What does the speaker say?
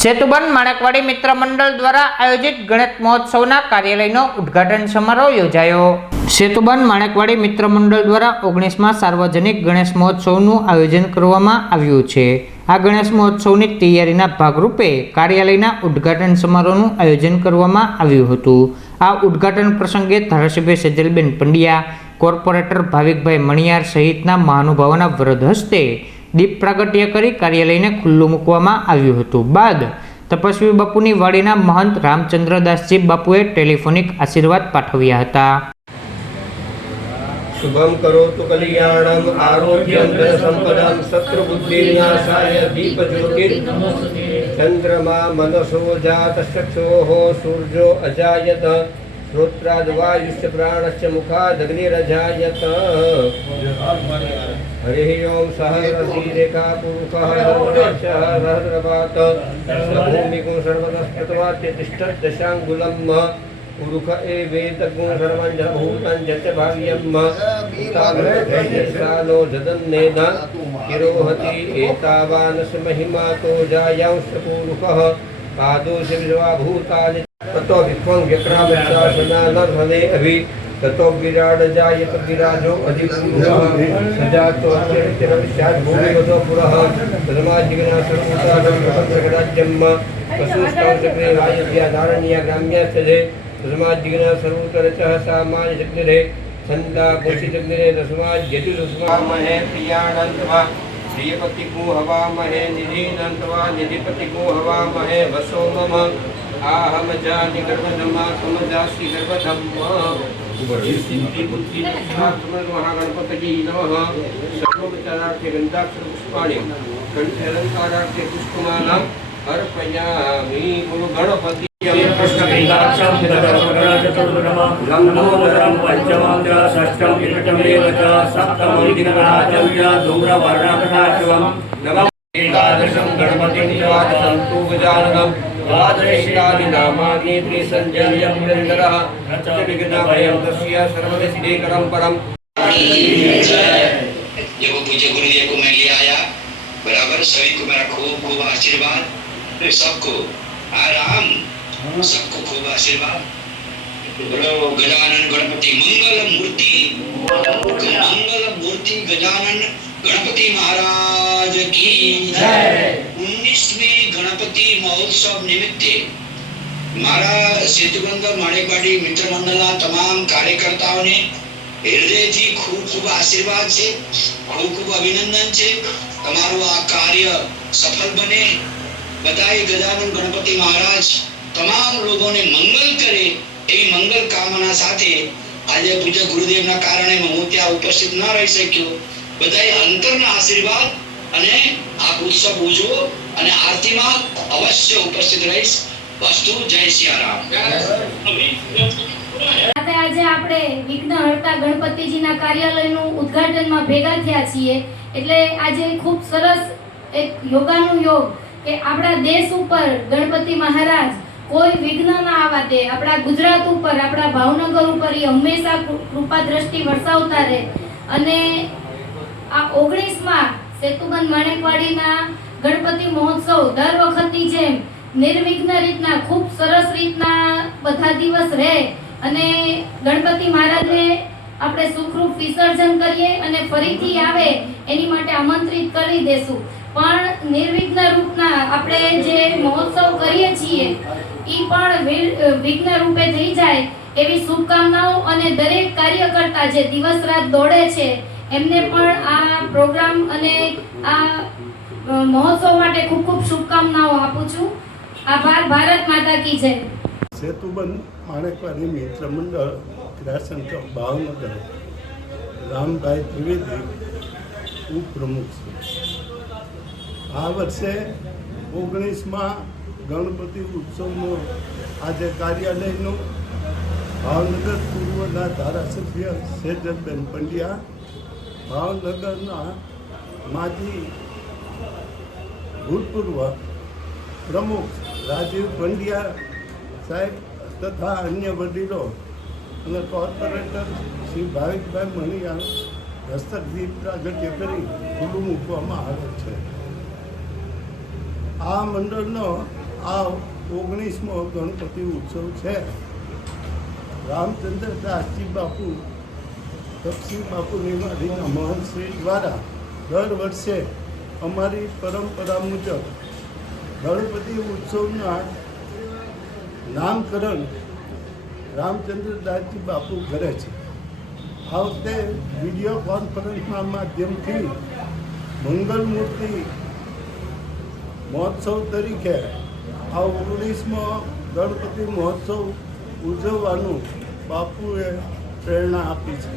સેતુબંધ માણેકવાડી મિત્ર મંડળ દ્વારા આયોજિત ગણેશ મહોત્સવના કાર્યાલયનો ઉદ્ઘાટન સમારોહ યોજાયો। સેતુબંધ માણેકવાડી મિત્ર મંડળ દ્વારા 19માં સાર્વજનિક ગણેશ મહોત્સવનું આયોજન કરવામાં આવ્યું છે। આ ગણેશ મહોત્સવની તૈયારીના ભાગરૂપે કાર્યાલયના ઉદ્ઘાટન સમારોહનું આયોજન કરવામાં આવ્યું હતું। આ ઉદ્ઘાટન પ્રસંગે ધારાસભ્ય સેજલબેન પંડ્યા, કોર્પોરેટર ભાવિકભાઈ મણિયાર સહિતના મહાનુભાવોના વરદ હસ્તે દીપ પ્રાગટ્ય કરી કાર્યાલયને ખુલ્લું મૂકવામાં આવ્યું હતું। બાદ તપસ્વી બાપુની વાડીના મહંત રામચંદ્રદાસજી બાપુએ ટેલિફોનિક આશીર્વાદ પાઠવ્યા હતા। शुभम करोतु कल्याणम आरोग्यम धन संपदाम शत्रु बुद्धि विनाशाय दीप ज्योतिर चंद्रमा मनसो जात चक्षुः सूर्यो अजायत श्रोत्राद वायुश्च प्राणश्च मुखाद अग्निरजायत। हरिः ओम सहरसीरेखा पुरुषः सहस्रपात भूमिको सर्वतस्तवाच्य तिष्ठत् दशाङ्गुलम् उरुख एवेतगुण सर्वं भूतं जत भाव्यम् तावनो जदन्नेन किरोहति एतावानस महिमा तो जायांश पुरुषः पादोष विश्वा भूतानि ततो विक्वं व्यक्रामशासनानर्हने अभि ततो विराड जायत विराजो अधिपुरुषः सजातो अत्यरविश्यात् भूमिवतो पुरः तस्माज्जिग्ना सर्वभूतानां पशुस्तां चक्रे वायुव्या धारण्या ग्राम्यास्ते तस्माज्जिग्ना सर्वोत्तरचः सामान्यचक्रे छन्दा पुषिचक्रे तस्माज्यजुर्स्मामहे प्रियाणन्तवा प्रियपतिको हवामहे निधीनन्तवा निधिपतिको हवामहे वसो मम आहम जानि गर्भधम्मा समजासि गर्भधम्म सिद्धि बुद्धि महागणपतये नमः। सर्वोपचारार्थे गन्धाक्षर पुष्पाणि कंठे अलंकारार्थे पुष्पमाला अर्पयामि। गुरु गणपति कृष्णपिण्डाक्षं लम्बोदरं पंचमं च षष्ठं विकटमेव च सप्तमं दिनराजं च धूम्रवर्णकटाक्षं नवम एकादशं गणपतिं द्वादशं तु गजाननं द्वादशेकानि नामानि त्रिसञ्जयं निरन्तरः विघ्नभयं तस्य सर्वसिद्धिकरं परम्। देखो पूज्य गुरुदेव को मैं ले आया बराबर। सभी को मेरा खूब खूब आशीर्वाद, सबको आराम, सबको खूब आशीर्वाद। बोलो गजानन गणपति मंगल मूर्ति गजानन गणपति महाराज की जय। 19वें गणपति महोत्सव निमित्ते मारा सेतुबंध माणेकवाड़ी मित्र मंडलना तमाम कार्यकर्ताओने हृदयथी खूब खूब आशीर्वाद छे, खूब खूब अभिनंदन छे। तमारू आ कार्य सफल बने। बधाई गजानन गणपति महाराज तमाम लोगों ने मंगल करे एवी मंगल कामना साथे आज पूज्य गुरुदेवना कारणे હું ત્યાં ઉપસ્થિત ન રહી શક્યો। બધાય અંતરના આશીર્વાદ અને આ ઉત્સવ ઉજવો અને આરતીમાં અવશ્ય ઉપસ્થિત રહીશ। વસ્તુ જય સિયારામ। આજે આપણે વિઘ્નહર્તા ગણપતિજીના કાર્યાલયનું ઉદ્ઘાટનમાં ભેગા થયા છીએ। એટલે આજે ખૂબ સરસ એક યોગાનું योग કે આપણા દેશ ઉપર ગણપતિ મહારાજ કોઈ વિઘ્ન ના આવવા દે, આપણા ગુજરાત ઉપર, આપણા ભાવનગર ઉપર એ હંમેશા કૃપા દ્રષ્ટિ વરસાવતા રહે। અને આ 19માં સેતુબંધ માણેકવાડીના ગણપતિ મહોત્સવ દર વખતની જેમ નિર્વિઘ્ન રીતના ખૂબ સરસ રીતના બધા દિવસ રહે અને ગણપતિ મહારાજને આપણે સુખરૂપ વિસર્જન કરીએ અને ફરીથી આવે એની માટે આમંત્રિત કરી દેશું। પણ નિર્વિઘ્ન રૂપના આપણે જે મહોત્સવ કરીએ છીએ એ પણ વિઘ્ન રૂપે થઈ જાય એવી શુભકામનાઓ અને દરેક કાર્યકર્તા જે દિવસ રાત દોડે છે એમને પણ આ પ્રોગ્રામ અને આ મહોત્સવ માટે ખૂબ ખૂબ શુભકામનાઓ આપું છું। આભાર। ભારત માતા की जय। સેતુબંધ માણેકવાડી મિત્ર મંડળ ક્રિયાશન ચોક ભાવનગર રામભાઈ ત્રિવેદી ઉપપ્રમુખ છે। આ વર્ષે 19માં ગણપતિ ઉત્સવનો આજે કાર્યાલયનું ભાવનગર પૂર્વના ધારાસભ્ય સેજલબેન પંડ્યા, ભાવનગરના માજી ભૂતપૂર્વ પ્રમુખ રાજીવ પંડ્યા સાહેબ તથા અન્ય વડીલો અને કોર્પોરેટર શ્રી ભાવિકભાઈ મણિયાર હસ્તક દીપ પ્રાગટ્ય કરી ખુલ્લું મૂકવામાં આવે છે। આ મંડળનો આ 19મો ગણપતિ ઉત્સવ છે. રામચંદ્ર દાસજી બાપુ તપસી બાપુ નિવાડીના મહંતશ્રી દ્વારા દર વર્ષે અમારી પરંપરા મુજબ ગણપતિ ઉત્સવના નામકરણ રામચંદ્ર દાસજી બાપુ કરે છે. આ વખતે વિડીયો કોન્ફરન્સના માધ્યમથી મંગલ મૂર્તિ મહોત્સવ તરીકે આ 19મો ગણપતિ મહોત્સવ ઉજવવાનું બાપુએ પ્રેરણા આપી છે.